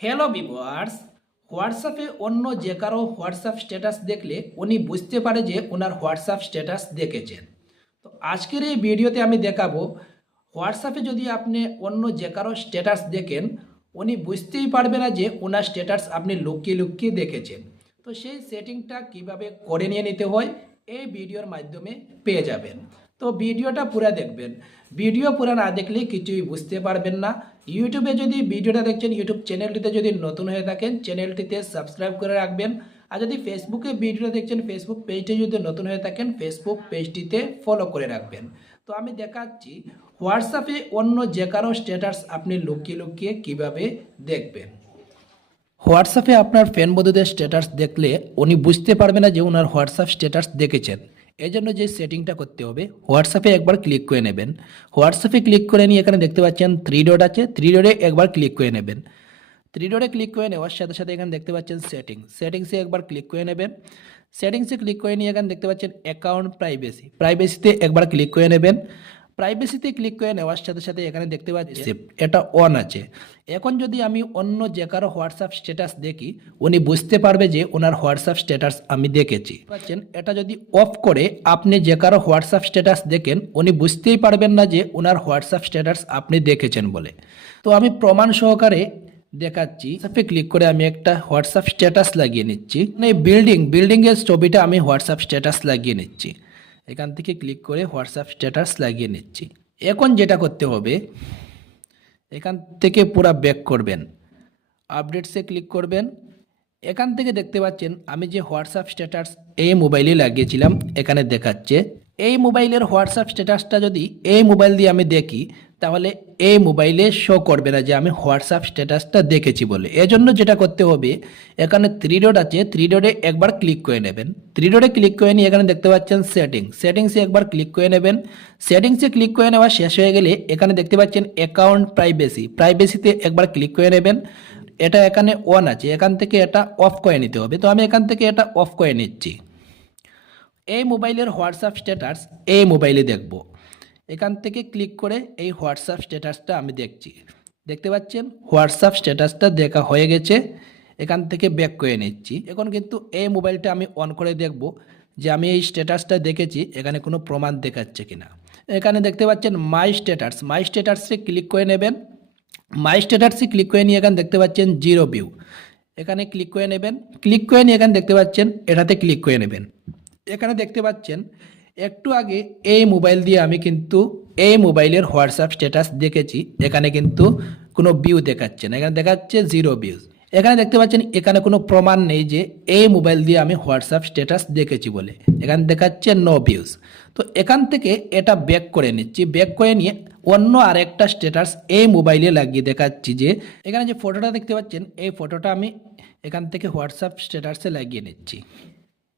Hello viewers হোয়াটসঅ্যাপে অন্য যে কারও হোয়াটসঅ্যাপ স্ট্যাটাস দেখলে উনি বুঝতে পারে যে ওনার হোয়াটসঅ্যাপ স্ট্যাটাস দেখেছেন। তো আজকের এই ভিডিওতে আমি দেখাবো হোয়াটসঅ্যাপে যদি আপনি অন্য যে কারও স্ট্যাটাস দেখেন, উনি বুঝতেই পারবে না যে ওনার স্ট্যাটাস আপনি লুকিয়ে লুকিয়ে দেখেছেন। তো সেই সেটিংটা কীভাবে করে নিয়ে নিতে হয়, এই ভিডিওর মাধ্যমে পেয়ে যাবেন। তো ভিডিওটা পুরো দেখবেন। ভিডিও পুরো না দেখলে কিছুই বুঝতে পারবেন না। ইউটিউবে যদি ভিডিওটা দেখছেন ইউটিউব চ্যানেলটিতে যদি নতুন হয়ে থাকেন, চ্যানেলটিতে সাবস্ক্রাইব করে রাখবেন। আর যদি ফেসবুকে ভিডিওটা দেখছেন ফেসবুক পেজটি যদি নতুন হয়ে থাকেন ফেসবুক পেজটিতে ফলো করে রাখবেন। তো আমি দেখাচ্ছি হোয়াটসঅ্যাপে অন্য যে কারও স্ট্যাটাস আপনি লুকিয়ে লুকিয়ে কীভাবে দেখবেন। হোয়াটসঅ্যাপে আপনার ফ্যান বন্ধুদের স্ট্যাটাস দেখলে উনি বুঝতে পারবে না যে ওনার হোয়াটসঅ্যাপ স্ট্যাটাস দেখেছেন। এই জন্য যে সেটিংটা করতে হবে, হোয়াটসঅ্যাপে একবার ক্লিক করে নেবেন। হোয়াটসঅ্যাপে ক্লিক করে নিয়ে এখানে দেখতে পাচ্ছেন থ্রি ডট আছে। থ্রি ডটে একবার ক্লিক করে নেবেন। থ্রি ডটে ক্লিক করে নেওয়ার সাথে সাথে এখানে দেখতে পাচ্ছেন সেটিং সেটিংসে একবার ক্লিক করে নেবেন। সেটিংসে ক্লিক করে নিয়ে এখানে দেখতে পাচ্ছেন অ্যাকাউন্ট প্রাইভেসি প্রাইভেসিতে একবার ক্লিক করে নেবেন। প্রাইভেসিতে ক্লিক করে নেওয়ার সাথে সাথে এখানে দেখতে পাচ্ছি এটা অন আছে। এখন যদি আমি অন্য যে কারও হোয়াটসঅ্যাপ স্ট্যাটাস দেখি উনি বুঝতে পারবে যে ওনার হোয়াটসঅ্যাপ স্ট্যাটাস আমি দেখেছি। পাচ্ছেন এটা যদি অফ করে আপনি যে কারও হোয়াটসঅ্যাপ স্ট্যাটাস দেখেন উনি বুঝতেই পারবেন না যে ওনার হোয়াটসঅ্যাপ স্ট্যাটাস আপনি দেখেছেন বলে। তো আমি প্রমাণ সহকারে দেখাচ্ছি। হোয়াটসঅ্যাপে ক্লিক করে আমি একটা হোয়াটসঅ্যাপ স্ট্যাটাস লাগিয়ে নিচ্ছি। মানে বিল্ডিং বিল্ডিংয়ের ছবিটা আমি হোয়াটসঅ্যাপ স্ট্যাটাস লাগিয়ে নিচ্ছি। এখান থেকে ক্লিক করে হোয়াটসঅ্যাপ স্ট্যাটাস লাগিয়ে নিচ্ছি। এখন যেটা করতে হবে, এখান থেকে পুরো ব্যাক করবেন। আপডেটসে ক্লিক করবেন। এখান থেকে দেখতে পাচ্ছেন, আমি যে হোয়াটসঅ্যাপ স্ট্যাটাস এই মোবাইলে লাগিয়েছিলাম, এখানে দেখাচ্ছে। এই মোবাইলের হোয়াটসঅ্যাপ স্ট্যাটাসটা যদি এই মোবাইল দিয়ে আমি দেখি তাহলে এই মোবাইলে শো করবে না যে আমি হোয়াটসঅ্যাপ স্ট্যাটাসটা দেখেছি বলে। এজন্য যেটা করতে হবে, এখানে থ্রি ডট আছে থ্রি ডটে একবার ক্লিক করে নেবেন। থ্রি ডটে ক্লিক করে নিয়ে এখানে দেখতে পাচ্ছেন সেটিং সেটিংসে একবার ক্লিক করে নেবেন। সেটিংসে ক্লিক করে নেওয়া শেষ হয়ে গেলে এখানে দেখতে পাচ্ছেন অ্যাকাউন্ট প্রাইভেসি প্রাইভেসিতে একবার ক্লিক করে নেবেন। এটা এখানে অন আছে, এখান থেকে এটা অফ করে নিতে হবে। তো আমি এখান থেকে এটা অফ করে নিচ্ছি। এই মোবাইলের হোয়াটসঅ্যাপ স্ট্যাটাস এই মোবাইলে দেখব। এখান থেকে ক্লিক করে এই হোয়াটসঅ্যাপ স্ট্যাটাসটা আমি দেখছি। দেখতে পাচ্ছেন? হোয়াটসঅ্যাপ স্ট্যাটাসটা দেখা হয়ে গেছে। এখান থেকে ব্যাক করে নিচ্ছি। এখন কিন্তু এই মোবাইলটা আমি অন করে দেখব যে আমি এই স্ট্যাটাসটা দেখেছি, এখানে কোনো প্রমাণ দেখাচ্ছে কিনা। এখানে দেখতে পাচ্ছেন মাই স্ট্যাটাস মাই স্ট্যাটাসে ক্লিক করে নেবেন। মাই স্ট্যাটাসে ক্লিক করে নিয়ে এখানে দেখতে পাচ্ছেন জিরো ভিউ এখানে ক্লিক করে নেবেন। ক্লিক করে নিয়ে এখানে দেখতে পাচ্ছেন, এটাতে ক্লিক করে নেবেন। এখানে দেখতে পাচ্ছেন একটু আগে এই মোবাইল দিয়ে আমি কিন্তু এই মোবাইলের হোয়াটসঅ্যাপ স্ট্যাটাস দেখেছি। এখানে কিন্তু কোনো ভিউ দেখাচ্ছে না। এখানে দেখাচ্ছে জিরো ভিউজ এখানে দেখতে পাচ্ছেন, এখানে কোনো প্রমাণ নেই যে এই মোবাইল দিয়ে আমি হোয়াটসঅ্যাপ স্ট্যাটাস দেখেছি বলে। এখানে দেখাচ্ছে নো ভিউজ তো এখান থেকে এটা ব্যাক করে নিচ্ছি। ব্যাক করে নিয়ে অন্য আরেকটা স্ট্যাটাস এই মোবাইলে লাগিয়ে দেখাচ্ছি যে, এখানে যে ফটোটা দেখতে পাচ্ছেন, এই ফটোটা আমি এখান থেকে হোয়াটসঅ্যাপ স্ট্যাটাসে লাগিয়ে নিচ্ছি।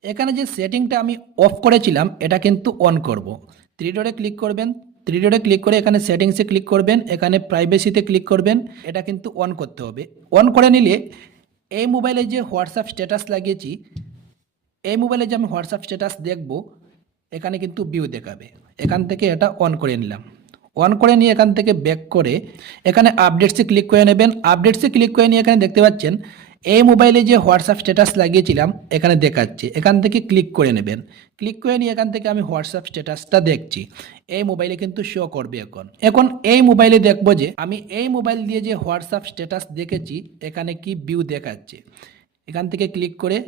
এখানে যে সেটিংটা আমি অফ করেছিলাম, এটা কিন্তু অন করব। থ্রি ডটে ক্লিক করবেন থ্রি ডটে ক্লিক করে এখানে সেটিংসে ক্লিক করবেন, এখানে প্রাইভেসিতে ক্লিক করবেন, এটা কিন্তু অন করতে হবে। অন করে নিলে এই মোবাইলে যে হোয়াটসঅ্যাপ স্ট্যাটাস লাগিয়েছি, এই মোবাইলে যে আমি হোয়াটসঅ্যাপ স্ট্যাটাস দেখব, এখানে কিন্তু ভিউ দেখাবে। এখান থেকে এটা অন করে নিলাম। অন করে নিয়ে এখান থেকে ব্যাক করে, এখানে আপডেটসে ক্লিক করে নেবেন। আপডেটসে ক্লিক করে নিয়ে এখানে দেখতে পাচ্ছেন এই মোবাইলে যে হোয়াটসঅ্যাপ স্ট্যাটাস লাগিয়েছিলাম, এখানে দেখাচ্ছে। এখান থেকে ক্লিক করে নেবেন। ক্লিক করে নিয়ে এখান থেকে আমি হোয়াটসঅ্যাপ স্ট্যাটাসটা দেখছি। এই মোবাইলে কিন্তু শো করবে এখন। এখন এই মোবাইলে দেখব যে, আমি এই মোবাইল দিয়ে যে হোয়াটসঅ্যাপ স্ট্যাটাস দেখেছি, এখানে কি ভিউ দেখাচ্ছে। এখান থেকে ক্লিক করে,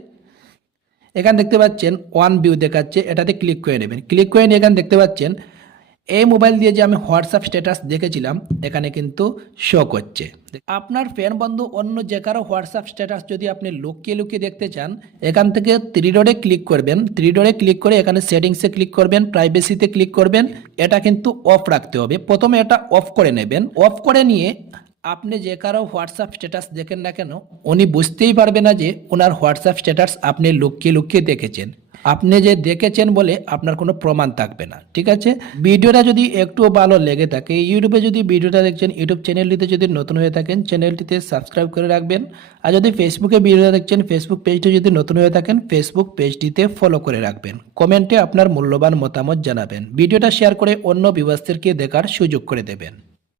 এখানে দেখতে পাচ্ছেন ওয়ান ভিউ দেখাচ্ছে। এটাতে ক্লিক করে নেবেন। ক্লিক করে নিয়ে এখানে দেখতে পাচ্ছেন এই মোবাইল দিয়ে যে আমি হোয়াটসঅ্যাপ স্ট্যাটাস দেখেছিলাম, এখানে কিন্তু শো করছে। আপনার ফ্যান বন্ধু অন্য যে কারও হোয়াটসঅ্যাপ স্ট্যাটাস যদি আপনি লুকিয়ে লুকিয়ে দেখতে চান, এখান থেকে ডটে ক্লিক করবেন। ডটে ক্লিক করে এখানে সেটিংসে ক্লিক করবেন প্রাইভেসিতে ক্লিক করবেন। এটা কিন্তু অফ রাখতে হবে। প্রথমে এটা অফ করে নেবেন। অফ করে নিয়ে আপনি যে কারও হোয়াটসঅ্যাপ স্ট্যাটাস দেখেন না কেন, উনি বুঝতেই পারবে না যে ওনার হোয়াটসঅ্যাপ স্ট্যাটাস আপনি লুকিয়ে লুকিয়ে দেখেছেন। আপনি যে দেখেছেন বলে আপনার কোনো প্রমাণ থাকবে না, ঠিক আছে? ভিডিওটা যদি একটু ভালো লেগে থাকে, ইউটিউবে যদি ভিডিওটা দেখছেন, ইউটিউব চ্যানেলটিতে যদি নতুন হয়ে থাকেন, চ্যানেলটিতে সাবস্ক্রাইব করে রাখবেন। আর যদি ফেসবুকে ভিডিওটা দেখছেন ফেসবুক পেজটি যদি নতুন হয়ে থাকেন ফেসবুক পেজটিতে ফলো করে রাখবেন। কমেন্টে আপনার মূল্যবান মতামত জানাবেন। ভিডিওটা শেয়ার করে অন্য বিবাসদেরকে দেখার সুযোগ করে দেবেন।